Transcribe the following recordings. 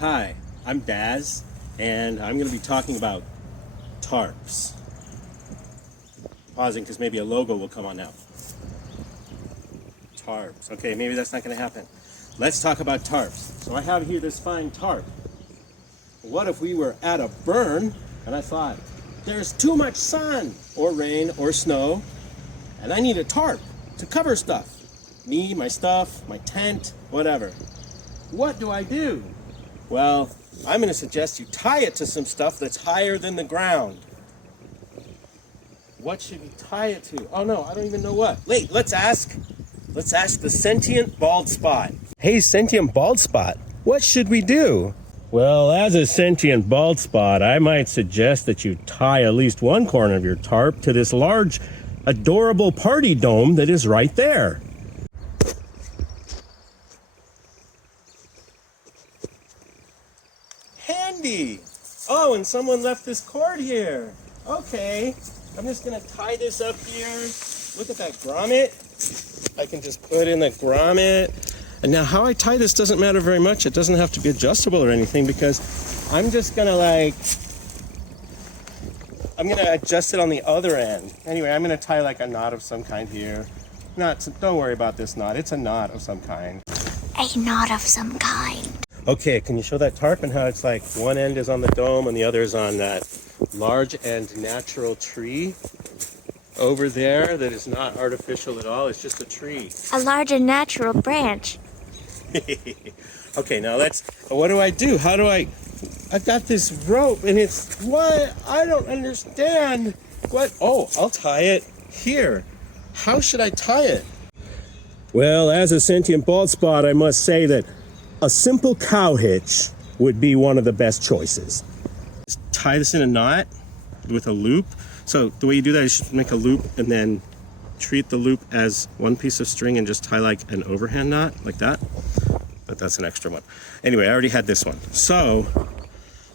Hi, I'm Daz, and I'm going to be talking about tarps. Pausing because maybe a logo will come on now. Tarps. Okay, maybe that's not going to happen. Let's talk about tarps. So I have here this fine tarp. What if we were at a burn, and I thought, there's too much sun, or rain, or snow, and I need a tarp to cover stuff. Me, my stuff, my tent, whatever. What do I do? Well, I'm going to suggest you tie it to some stuff that's higher than the ground. What should you tie it to? Oh no, I don't even know what. Wait, let's ask the sentient bald spot. Hey, sentient bald spot, what should we do? Well, as a sentient bald spot, I might suggest that you tie at least one corner of your tarp to this large, adorable party dome that is right there. Handy! Oh, and someone left this cord here. Okay, I'm just gonna tie this up here. Look at that grommet. I can just put in the grommet. And now how I tie this doesn't matter very much. It doesn't have to be adjustable or anything because I'm just gonna I'm gonna adjust it on the other end. Anyway, I'm gonna tie like a knot of some kind here. Don't worry about this knot. It's a knot of some kind. A knot of some kind. Okay, can you show that tarp and how it's like one end is on the dome and the other is on that large and natural tree over there that is not artificial at all? It's just a tree. A large and natural branch. Okay, now what do I do? I've got this rope and it's, what? I don't understand. What? Oh, I'll tie it here. How should I tie it? Well, as a sentient bald spot, I must say that a simple cow hitch would be one of the best choices. Just tie this in a knot with a loop. So the way you do that is you make a loop and then treat the loop as one piece of string and just tie like an overhand knot like that. But that's an extra one. Anyway, I already had this one. So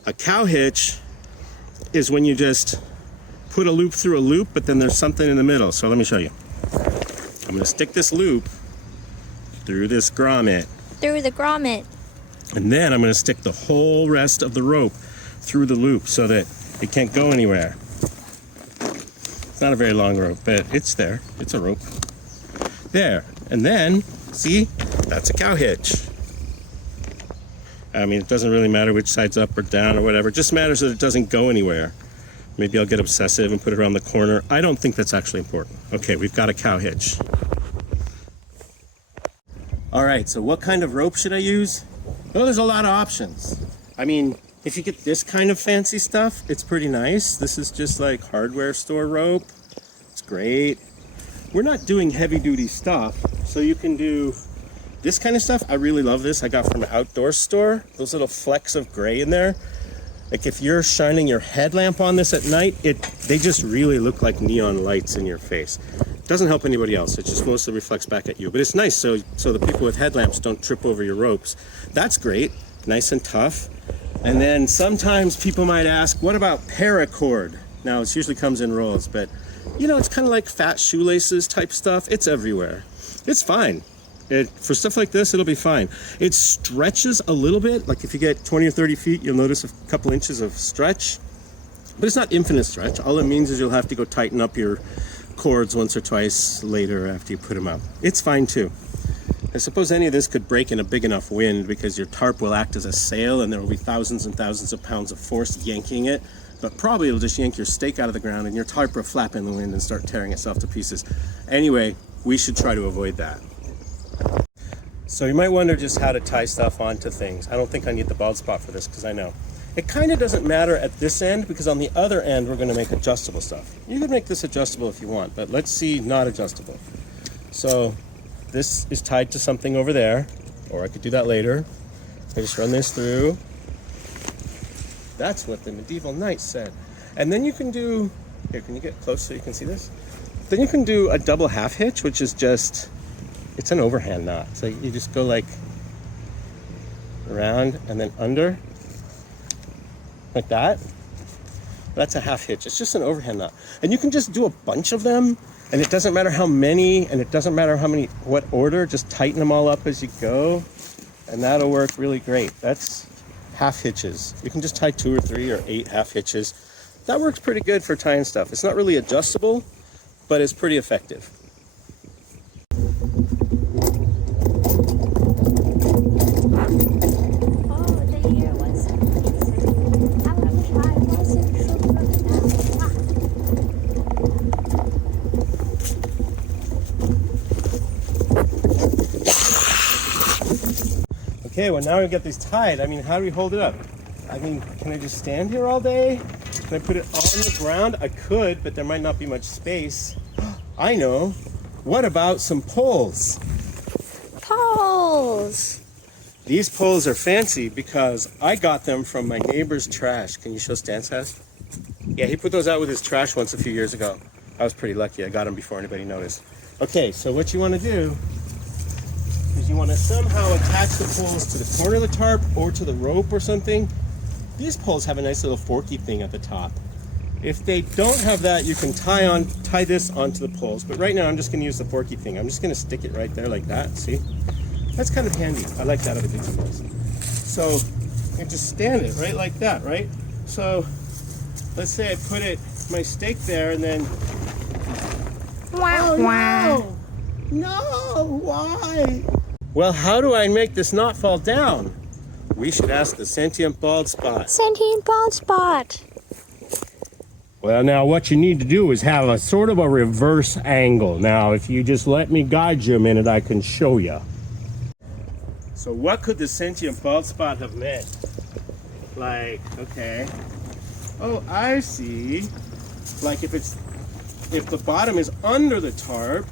a cow hitch is when you just put a loop through a loop, but then there's something in the middle. So let me show you. I'm gonna stick this loop through this grommet. Through the grommet. And then I'm going to stick the whole rest of the rope through the loop so that it can't go anywhere. It's not a very long rope, but it's there. It's a rope. There. And then, see, that's a cow hitch. I mean, it doesn't really matter which side's up or down or whatever. It just matters that it doesn't go anywhere. Maybe I'll get obsessive and put it around the corner. I don't think that's actually important. Okay, we've got a cow hitch. All right, so what kind of rope should I use? Well, there's a lot of options. I mean, if you get this kind of fancy stuff, it's pretty nice. This is just like hardware store rope. It's great. We're not doing heavy duty stuff, so you can do this kind of stuff. I really love this. I got from an outdoor store. Those little flecks of gray in there. Like if you're shining your headlamp on this at night, they just really look like neon lights in your face. Doesn't help anybody else. It just mostly reflects back at you. But it's nice so the people with headlamps don't trip over your ropes. That's great. Nice and tough. And then sometimes people might ask, what about paracord? Now, it usually comes in rolls, but you know, it's kind of like fat shoelaces type stuff. It's everywhere. It's fine. For stuff like this, it'll be fine. It stretches a little bit. Like if you get 20 or 30 feet, you'll notice a couple inches of stretch. But it's not infinite stretch. All it means is you'll have to go tighten up your cords once or twice later after you put them out. It's fine too. I suppose any of this could break in a big enough wind because your tarp will act as a sail and there will be thousands and thousands of pounds of force yanking it, but probably it'll just yank your stake out of the ground and your tarp will flap in the wind and start tearing itself to pieces. Anyway, we should try to avoid that. So you might wonder just how to tie stuff onto things. I don't think I need the bald spot for this because I know. It kind of doesn't matter at this end because on the other end we're going to make adjustable stuff. You could make this adjustable if you want, but let's see not adjustable. So this is tied to something over there, or I could do that later. I just run this through. That's what the medieval knights said. And then you can do, here, can you get close so you can see this? Then you can do a double half hitch, which is just, it's an overhand knot. So you just go like around and then under. Like that. That's a half hitch. It's just an overhand knot. And you can just do a bunch of them, and it doesn't matter how many, and it doesn't matter what order, just tighten them all up as you go, and that'll work really great. That's half hitches. You can just tie 2 or 3 or 8 half hitches. That works pretty good for tying stuff. It's not really adjustable, but it's pretty effective. Okay, well now we got these tied. I mean, how do we hold it up? I mean, can I just stand here all day? Can I put it on the ground? I could, but there might not be much space. I know. What about some poles? Poles. These poles are fancy because I got them from my neighbor's trash. Can you show Stan's house? Yeah, he put those out with his trash once a few years ago. I was pretty lucky. I got them before anybody noticed. Okay, so what you want to do is you want to somehow attach the poles to the corner of the tarp or to the rope or something. These poles have a nice little forky thing at the top. If they don't have that, you can tie this onto the poles. But right now I'm just going to use the forky thing. I'm just going to stick it right there like that. See? That's kind of handy. I like that of a Daz and Moss. So I just stand it right like that, right? So let's say I put my stake there and then... Wow, wow. No, why? Well, how do I make this not fall down? We should ask the sentient bald spot. Sentient bald spot. Well, now what you need to do is have a sort of a reverse angle. Now, if you just let me guide you a minute, I can show you. So what could the sentient bald spot have meant? Like, okay. Oh, I see. Like if the bottom is under the tarp,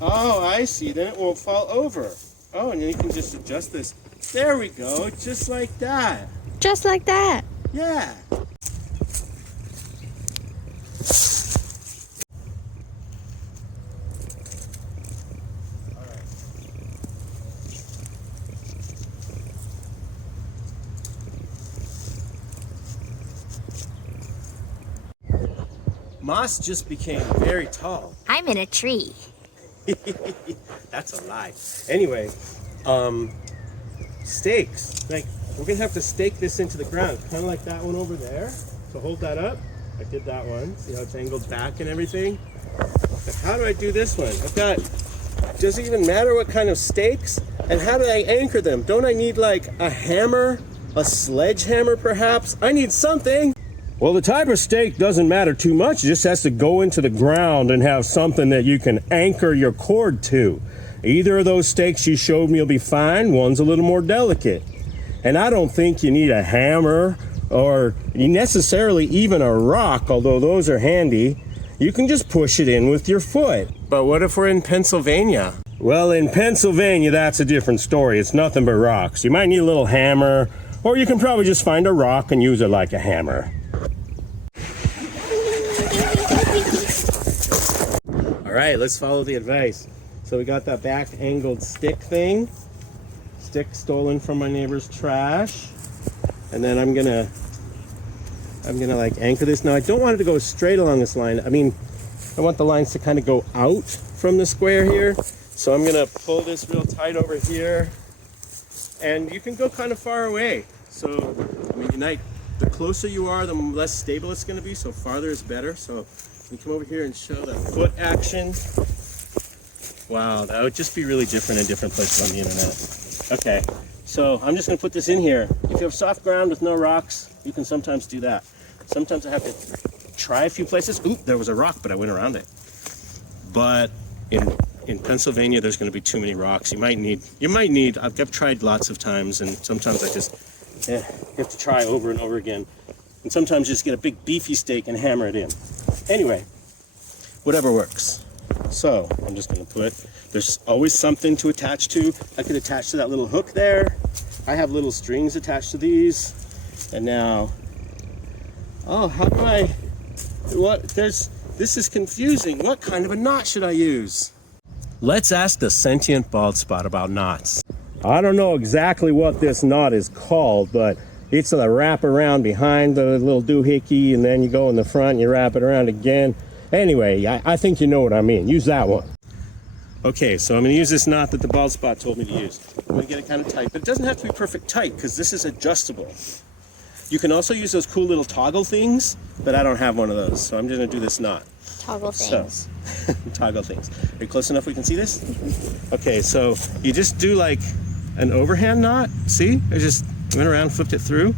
oh, I see, then it won't fall over. Oh, and then you can just adjust this. There we go, just like that. Just like that. Yeah. Moss just became very tall. I'm in a tree. That's a lie. Anyway, stakes. Like, we're gonna have to stake this into the ground, kind of like that one over there. So hold that up. I did that one. See how it's angled back and everything? But how do I do this one? Does it even matter what kind of stakes? And how do I anchor them? Don't I need like a hammer? A sledgehammer perhaps? I need something. Well, the type of stake doesn't matter too much. It just has to go into the ground and have something that you can anchor your cord to. Either of those stakes you showed me will be fine. One's a little more delicate. And I don't think you need a hammer or necessarily even a rock, although those are handy. You can just push it in with your foot. But what if we're in Pennsylvania? Well, in Pennsylvania, that's a different story. It's nothing but rocks. You might need a little hammer, or you can probably just find a rock and use it like a hammer. All right, let's follow the advice. So we got that back angled stick thing. Stick stolen from my neighbor's trash. And then I'm gonna like anchor this. Now I don't want it to go straight along this line. I mean, I want the lines to kind of go out from the square here. So I'm gonna pull this real tight over here. And you can go kind of far away. So, I mean, the closer you are, the less stable it's gonna be. So farther is better. So we come over here and show the foot action. Wow, that would just be really different in different places on the internet. Okay, so I'm just gonna put this in here. If you have soft ground with no rocks, you can sometimes do that. Sometimes I have to try a few places. Oop, there was a rock, but I went around it. But in Pennsylvania, there's gonna be too many rocks. You might need, I've tried lots of times, and sometimes I just, you have to try over and over again. And sometimes just get a big beefy stake and hammer it in. Anyway, whatever works. So I'm just going to there's always something to attach to. I could attach to that little hook there. I have little strings attached to these. And now, oh, how do this is confusing. What kind of a knot should I use? Let's ask the sentient bald spot about knots. I don't know exactly what this knot is called, but it's a wrap around behind the little doohickey, and then you go in the front and you wrap it around again. Anyway, I think you know what I mean. Use that one. Okay, so I'm going to use this knot that the bald spot told me to use. I'm going to get it kind of tight, but it doesn't have to be perfect tight because this is adjustable. You can also use those cool little toggle things, but I don't have one of those, so I'm going to do this knot. Toggle things. So, toggle things. Are you close enough we can see this? Okay, so you just do like an overhand knot. See? I just went around, flipped it through.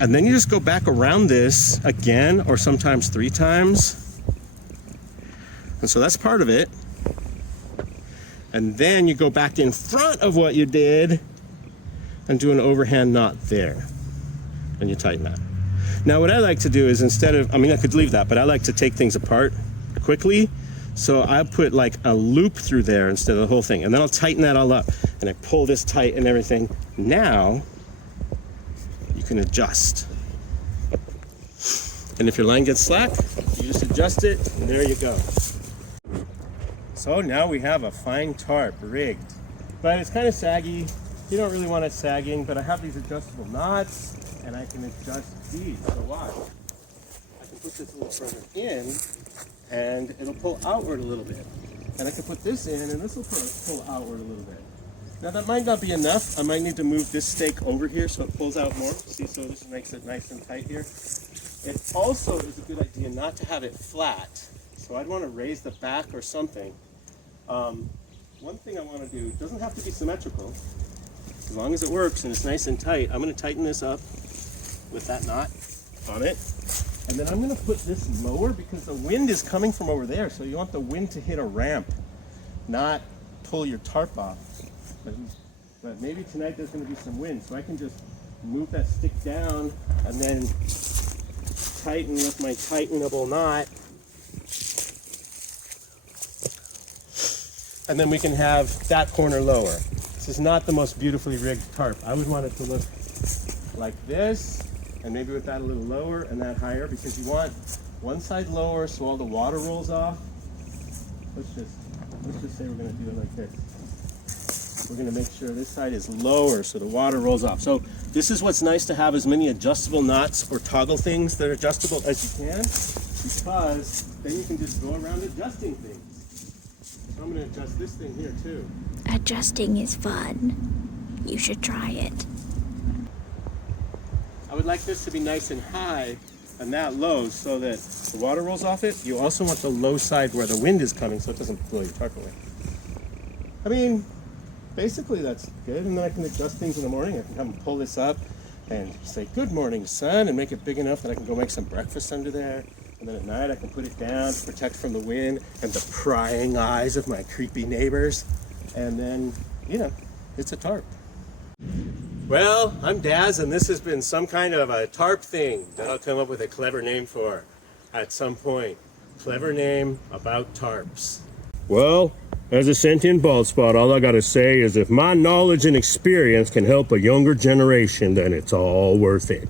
And then you just go back around this again, or sometimes 3 times. And so that's part of it. And then you go back in front of what you did and do an overhand knot there. And you tighten that. Now what I like to do is instead of, I could leave that, but I like to take things apart quickly. So I put like a loop through there instead of the whole thing. And then I'll tighten that all up. And I pull this tight and everything. Now you can adjust. And if your line gets slack, you just adjust it and there you go. So now we have a fine tarp rigged. But it's kind of saggy. You don't really want it sagging, but I have these adjustable knots and I can adjust these. So watch. I can put this a little further in and it'll pull outward a little bit. And I can put this in and this will pull outward a little bit. Now that might not be enough. I might need to move this stake over here so it pulls out more. See, so this makes it nice and tight here. It also is a good idea not to have it flat. So I'd want to raise the back or something. One thing I want to do, it doesn't have to be symmetrical. As long as it works and it's nice and tight, I'm going to tighten this up with that knot on it. And then I'm going to put this lower because the wind is coming from over there. So you want the wind to hit a ramp, not pull your tarp off. But maybe tonight there's going to be some wind. So I can just move that stick down and then tighten with my tightenable knot. And then we can have that corner lower. This is not the most beautifully rigged tarp. I would want it to look like this, and maybe with that a little lower and that higher, because you want one side lower so all the water rolls off. Let's just say we're going to do it like this. We're going to make sure this side is lower so the water rolls off. So this is what's nice to have as many adjustable knots or toggle things that are adjustable as you can, because then you can just go around adjusting things. So I'm going to adjust this thing here too. Adjusting is fun. You should try it. I would like this to be nice and high and that low so that the water rolls off it. You also want the low side where the wind is coming so it doesn't blow your tarp away. Basically that's good. And then I can adjust things in the morning. I can have them pull this up and say, "Good morning, sun," and make it big enough that I can go make some breakfast under there. And then at night I can put it down to protect from the wind and the prying eyes of my creepy neighbors. And then, it's a tarp. Well, I'm Daz, and this has been some kind of a tarp thing that I'll come up with a clever name for at some point. Clever name about tarps. Well, as a sentient bald spot, all I gotta say is if my knowledge and experience can help a younger generation, then it's all worth it.